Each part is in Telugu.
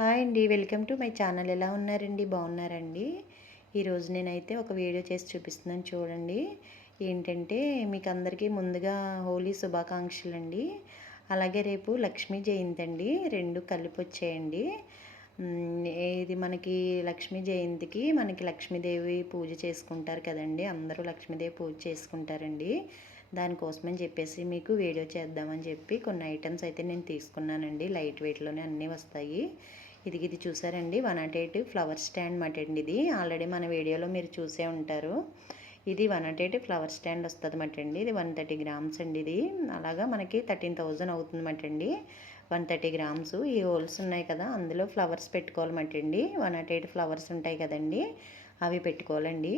హాయ్ అండి. Welcome to my channel. ఎలా ఉన్నారండి? బాగున్నారండి? ఈరోజు నేనైతే ఒక వీడియో చేసి చూపిస్తున్నాను చూడండి. ఏంటంటే మీకు అందరికీ ముందుగా హోలీ శుభాకాంక్షలండి. అలాగే రేపు లక్ష్మీ జయంతి అండి. 2 కలిపొచ్చేయండి. ఇది మనకి లక్ష్మీ జయంతికి మనకి లక్ష్మీదేవి పూజ చేసుకుంటారు కదండీ! అందరూ లక్ష్మీదేవి పూజ చేసుకుంటారండి. దానికోసమని చెప్పేసి మీకు వీడియో చేద్దామని చెప్పి కొన్ని ఐటమ్స్ అయితే నేను తీసుకున్నానండి. లైట్ వెయిట్‌లోనే అన్నీ వస్తాయి. ఇది చూసారండి 108 ఫ్లవర్ స్టాండ్ మాట అండి ఇది. ఆల్రెడీ మన వీడియోలో మీరు చూసే ఉంటారు. ఇది 108 ఫ్లవర్ స్టాండ్ వస్తదన్నమాట అండి. ఇది 130 గ్రామ్స్ అండి ఇది. అలాగా మనకి 13,000 అవుతుందన్నమాట అండి. 130 గ్రామ్స్. ఈ హోల్స్ ఉన్నాయి కదా, అందులో ఫ్లవర్స్ పెట్టుకోవాలన్నమాట అండి. 108 ఫ్లవర్స్ ఉంటాయి కదండీ, అవి పెట్టుకోవాలండి.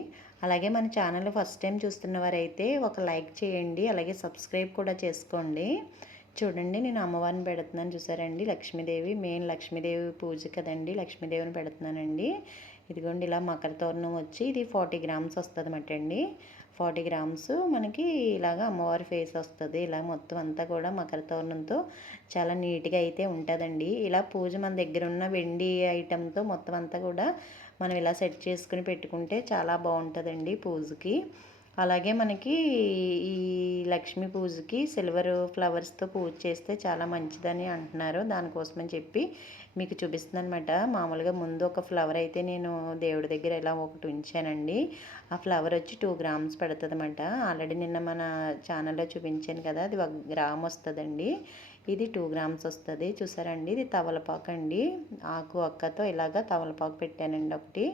అలాగే మన ఛానల్ ఫస్ట్ టైం చూస్తున్న వారైతే ఒక లైక్ చేయండి. అలాగే సబ్స్క్రైబ్ కూడా చేసుకోండి. చూడండి నేను అమ్మవారిని పెడుతున్నాను చూసారండి. లక్ష్మీదేవి, మెయిన్ లక్ష్మీదేవి పూజ కదండి, లక్ష్మీదేవిని పెడుతున్నానండి. ఇదిగోండి ఇలా మకర తోరణం వచ్చి ఇది 40 గ్రామ్స్ వస్తుంది అన్నమాట అండి. 40 గ్రామ్స్ మనకి ఇలాగా అమ్మవారి ఫేస్ వస్తుంది. ఇలా మొత్తం అంతా కూడా మకర తోరణంతో చాలా నీట్గా అయితే ఉంటుందండి. ఇలా పూజ మన దగ్గర ఉన్న వెండి ఐటెంతో మొత్తం అంతా కూడా మనం ఇలా సెట్ చేసుకుని పెట్టుకుంటే చాలా బాగుంటుందండి పూజకి. అలాగే మనకి ఈ లక్ష్మీ పూజకి సిల్వర్ ఫ్లవర్స్తో పూజ చేస్తే చాలా మంచిదని అంటున్నారు. దానికోసమని చెప్పి మీకు చూపిస్తున్నాను అనమాట. మామూలుగా ముందు ఒక ఫ్లవర్ అయితే నేను దేవుడి దగ్గర ఇలా ఒకటి ఉంచానండి. ఆ ఫ్లవర్ వచ్చి 2 గ్రామ్స్ పెడుతుంది అనమాట. ఆల్రెడీ నిన్న మన ఛానల్లో చూపించాను కదా, అది 1 గ్రామ్ వస్తుందండి. ఇది 2 గ్రామ్స్ వస్తుంది. చూసారండి, ఇది తవలపాకు అండి. ఆకు అక్కతో ఇలాగా తవలపాకు పెట్టానండి ఒకటి.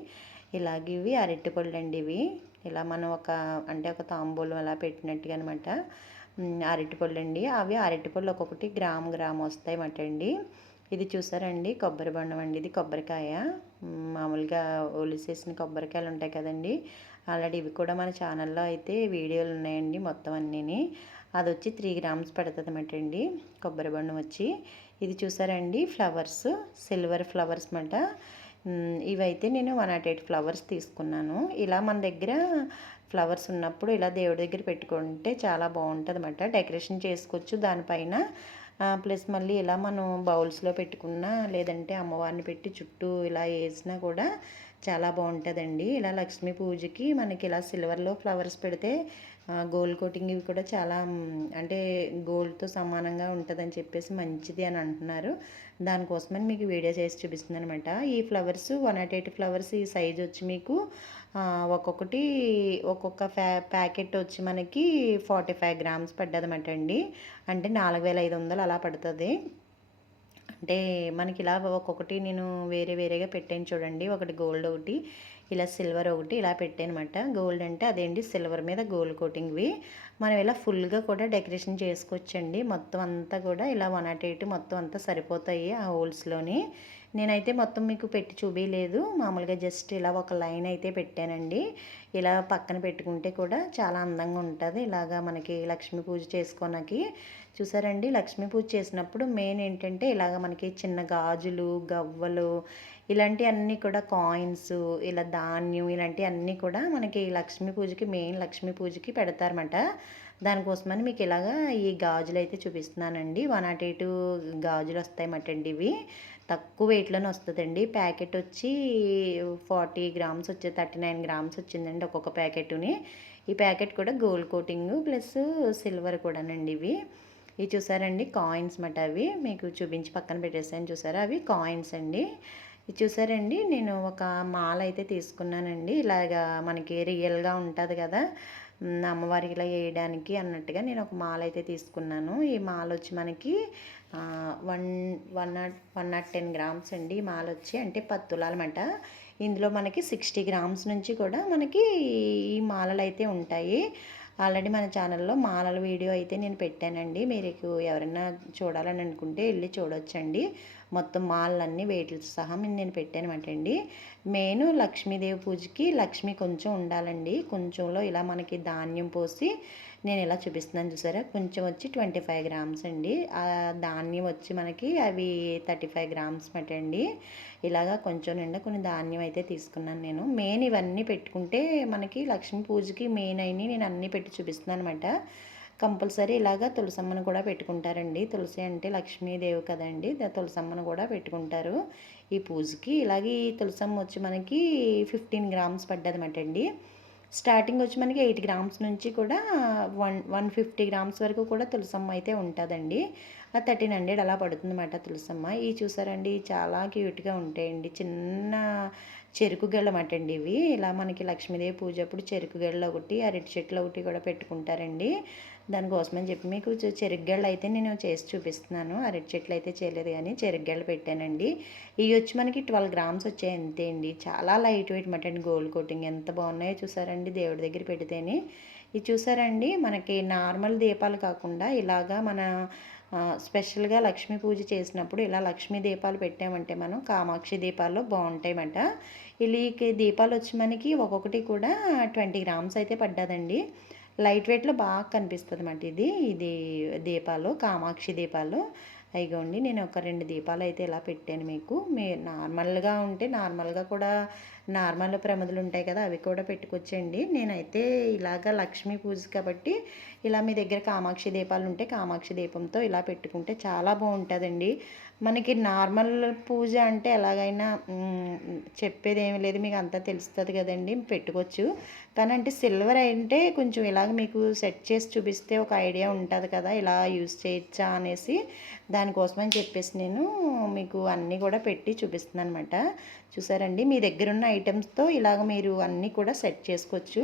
ఇలాగ ఇవి అరటిపళ్ళు అండి. ఇవి ఇలా మనం ఒక తాంబూలం అలా పెట్టినట్టుగా అనమాట. అరటిపళ్ళు అండి. అవి అరటిపళ్ళు ఒక్కొక్కటి గ్రామ్ వస్తాయి అన్నమాట అండి. ఇది చూసారండి కొబ్బరి బొండం అండి. ఇది కొబ్బరికాయ, మామూలుగా ఒలిసేసిన కొబ్బరికాయలు ఉంటాయి కదండి. ఆల్రెడీ ఇవి కూడా మన ఛానల్లో అయితే వీడియోలు ఉన్నాయండి మొత్తం అన్నీని. అది వచ్చి 3 గ్రామ్స్ పడుతుంది అన్నమాట అండి కొబ్బరి బొండం వచ్చి. ఇది చూసారండి ఫ్లవర్స్, సిల్వర్ ఫ్లవర్స్ అన్నమాట. ఇవైతే నేను 108 ఫ్లవర్స్ తీసుకున్నాను. ఇలా మన దగ్గర ఫ్లవర్స్ ఉన్నప్పుడు ఇలా దేవుడి దగ్గర పెట్టుకుంటే చాలా బాగుంటుంది అన్నమాట. డెకరేషన్ చేసుకోవచ్చు దానిపైన. ప్లస్ మళ్ళీ ఇలా మనం బౌల్స్లో పెట్టుకున్నా, లేదంటే అమ్మవారిని పెట్టి చుట్టూ ఇలా వేసినా కూడా చాలా బాగుంటుందండి. ఇలా లక్ష్మీ పూజకి మనకి ఇలా సిల్వర్లో ఫ్లవర్స్ పెడితే గోల్డ్ కోటింగ్ ఇవి కూడా చాలా అంటే గోల్డ్తో సమానంగా ఉంటుందని చెప్పేసి మంచిది అని అంటున్నారు. దానికోసమని మీకు వీడియో చేసి చూపిస్తుంది అనమాట. ఈ ఫ్లవర్స్ 108 ఫ్లవర్స్ ఈ సైజ్ వచ్చి మీకు ఒక్కొక్కటి ఒక్కొక్క ప్యాకెట్ వచ్చి మనకి 45 గ్రామ్స్ పడ్డదన్నమాట అండి. అంటే 4,500 అలా పడుతుంది. అంటే మనకి ఇలా ఒక్కొక్కటి నేను వేరే వేరేగా పెట్టాను చూడండి. ఒకటి గోల్డ్, ఒకటి ఇలా సిల్వర్, ఒకటి ఇలా పెట్టానమాట. గోల్డ్ అంటే అదేంటి సిల్వర్ మీద గోల్డ్ కోటింగ్వి. మనం ఇలా ఫుల్గా కూడా డెకరేషన్ చేసుకోవచ్చండి. మొత్తం అంతా కూడా ఇలా 108 మొత్తం అంతా సరిపోతాయి ఆ హోల్స్లోని. నేనైతే మొత్తం మీకు పెట్టి చూపించలేదు, మామూలుగా జస్ట్ ఇలా ఒక లైన్ అయితే పెట్టానండి. ఇలా పక్కన పెట్టుకుంటే కూడా చాలా అందంగా ఉంటుంది. ఇలాగా మనకి లక్ష్మీ పూజ చేసుకోనకి. చూసారండి, లక్ష్మీ పూజ చేసినప్పుడు మెయిన్ ఏంటంటే ఇలాగ మనకి చిన్న గాజులు, గవ్వలు ఇలాంటివన్నీ కూడా, కాయిన్స్, ఇలా ధాన్యం ఇలాంటివన్నీ కూడా మనకి లక్ష్మీ పూజకి, మెయిన్ లక్ష్మీ పూజకి పెడతారన్నమాట. దానికోసమని మీకు ఇలాగా ఈ గాజులు అయితే చూపిస్తున్నానండి. 108 గాజులు వస్తాయన్నమాట అండి. ఇవి తక్కువ వెయిట్లోనే వస్తుందండి. ప్యాకెట్ వచ్చి 40 గ్రామ్స్ 39 గ్రామ్స్ వచ్చిందండి ఒక్కొక్క ప్యాకెట్ని. ఈ ప్యాకెట్ కూడా గోల్డ్ కోటింగ్ ప్లస్ సిల్వర్ కూడానండి. ఇవి చూసారండి కాయిన్స్ మాట. అవి మీకు చూపించి పక్కన పెట్టేసాను చూసారా, అవి కాయిన్స్ అండి. ఇది చూసారండి, నేను ఒక మాల అయితే తీసుకున్నానండి. ఇలాగా మనకి రియల్గా ఉంటుంది కదా, అమ్మవారికి ఇలా వేయడానికి అన్నట్టుగా నేను ఒక మాల అయితే తీసుకున్నాను. ఈ మాల వచ్చి మనకి 110 గ్రామ్స్ అండి. ఈ మాల వచ్చి అంటే 10 తులాలన్నమాట. ఇందులో మనకి 60 గ్రామ్స్ నుంచి కూడా మనకి ఈ మాలలు అయితే ఉంటాయి. ఆల్రెడీ మన ఛానల్లో మాలల వీడియో అయితే నేను పెట్టానండి. మీరు ఎవరైనా చూడాలని అనుకుంటే వెళ్ళి చూడొచ్చండి. మొత్తం మాలలన్నీ వెయిట్లతో సహా నేను పెట్టానమాట అండి. మెయిన్ లక్ష్మీదేవి పూజకి లక్ష్మి కొంచెం ఉండాలండి. కొంచెంలో ఇలా మనకి ధాన్యం పోసి నేను ఇలా చూపిస్తున్నాను చూసారా. కొంచెం వచ్చి 25 గ్రామ్స్ అండి. ఆ ధాన్యం వచ్చి మనకి అవి 35 గ్రామ్స్ మాట అండి. ఇలాగా కొంచెం నిండా కొన్ని ధాన్యం అయితే తీసుకున్నాను నేను. మెయిన్ ఇవన్నీ పెట్టుకుంటే మనకి లక్ష్మీ పూజకి మెయిన్ అయినవి నేను అన్నీ పెట్టి చూపిస్తున్నాను అనమాట. కంపల్సరీ ఇలాగా తులసమ్మను కూడా పెట్టుకుంటారండి. తులసి అంటే లక్ష్మీదేవి కదండి, తులసమ్మను కూడా పెట్టుకుంటారు. ఈ పూజకి. ఇలాగే ఈ తులసమ్మ వచ్చి మనకి 15 గ్రామ్స్ పడ్డదన్నమాట అండి. స్టార్టింగ్ వచ్చి మనకి 8 గ్రామ్స్ నుంచి కూడా 150 గ్రామ్స్ వరకు కూడా తులసమ్మ అయితే ఉంటుందండి. 1300 అలా పడుతుందన్నమాట తులసమ్మ. ఇవి చూసారండి చాలా క్యూట్గా ఉంటాయండి. చిన్న చెరుకు గళ్ళమాట అండి ఇవి. ఇలా మనకి లక్ష్మీదేవి పూజ అప్పుడు చెరుకు గళ్ళు ఒకటి, అరటి చెట్లు ఒకటి కూడా పెట్టుకుంటారండి. దానికోసమని చెప్పి మీకు చెరుకు గళ్ళు అయితే నేను చేసి చూపిస్తున్నాను. అరటి చెట్లు అయితే చేయలేదు కానీ చెరుకు గళ్ళు పెట్టానండి. ఇవి వచ్చి మనకి 12 గ్రామ్స్ వచ్చాయి అంతే అండి. చాలా light weight mutton gold coating ఎంత బాగున్నాయో చూసారండి దేవుడి దగ్గర పెడితేనే. ఇది చూసారండి మనకి నార్మల్ దీపాలు కాకుండా ఇలాగా మన స్పెషల్గా లక్ష్మీ పూజ చేసినప్పుడు ఇలా లక్ష్మీ దీపాలు పెట్టామంటే మనం కామాక్షి దీపాలు బాగుంటాయన్నమాట. ఇలాకి దీపాలు వచ్చి మనకి ఒక్కొక్కటి కూడా 20 గ్రామ్స్ అయితే పడ్డదండి. లైట్ వెయిట్లో బాగా కనిపిస్తుంది అన్నమాట. ఇది దీపాలు కామాక్షి దీపాలు. అయిగోండి నేను ఒక 2 దీపాలు అయితే ఇలా పెట్టాను మీకు. నార్మల్గా ఉంటే నార్మల్గా కూడా నార్మల్ ప్రమిదలు ఉంటాయి కదా, అవి కూడా పెట్టుకొచ్చండి. నేనైతే ఇలాగ లక్ష్మీ పూజ కాబట్టి ఇలా మీ దగ్గర కామాక్షి దీపాలు ఉంటే కామాక్షి దీపంతో ఇలా పెట్టుకుంటే చాలా బాగుంటుందండి. మనకి నార్మల్ పూజ అంటే ఎలాగైనా చెప్పేది ఏమీ లేదు, మీకు అంతా తెలుస్తుంది కదండి, పెట్టుకోవచ్చు. కానీ అంటే సిల్వర్ అంటే కొంచెం ఇలాగ మీకు సెట్ చేసి చూపిస్తే ఒక ఐడియా ఉంటుంది కదా, ఇలా యూజ్ చేయొచ్చా అనేసి. దానికోసమని చెప్పేసి నేను మీకు అన్నీ కూడా పెట్టి చూపిస్తున్నాను అనమాట. చూసారండి మీ దగ్గర ఉన్న ఐటమ్స్తో ఇలాగ మీరు అన్నీ కూడా సెట్ చేసుకోవచ్చు.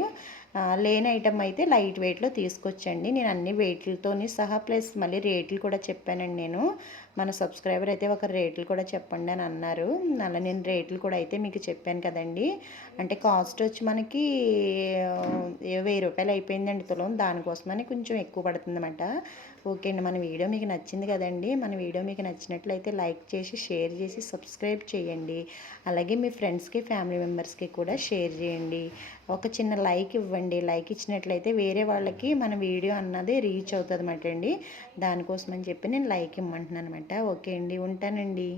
లేని ఐటమ్ అయితే లైట్ వెయిట్లో తీసుకొచ్చండి. నేను అన్ని వెయిట్లతోని సహా ప్లస్ మళ్ళీ రేట్లు కూడా చెప్పానండి. నేను మన సబ్స్క్రైబర్ అయితే ఒక రేట్లు కూడా చెప్పండి అని అన్నారు. అలా నేను రేట్లు కూడా అయితే మీకు చెప్పాను కదండి. అంటే కాస్ట్ వచ్చి మనకి 1000 రూపాయలు అయిపోయిందండి తులం. దానికోసమని కొంచెం ఎక్కువ పడుతుంది అన్నమాట. ఓకే అండి, మన వీడియో మీకు నచ్చింది కదండి. మన వీడియో మీకు నచ్చినట్లయితే లైక్ చేసి షేర్ చేసి సబ్స్క్రైబ్ చేయండి. అలాగే మీ ఫ్రెండ్స్కి ఫ్యామిలీ మెంబర్స్కి కూడా షేర్ చేయండి. ఒక చిన్న లైక్ ఇవ్వండి. లైక్ ఇచ్చినట్లయితే వేరే వాళ్ళకి మన వీడియో అన్నది రీచ్ అవుతుంది అన్నమాట అండి. దానికోసం అని చెప్పి నేను లైక్ ఇమ్మంటున్నాను అనమాట. ఓకే అండి, ఉంటానండి.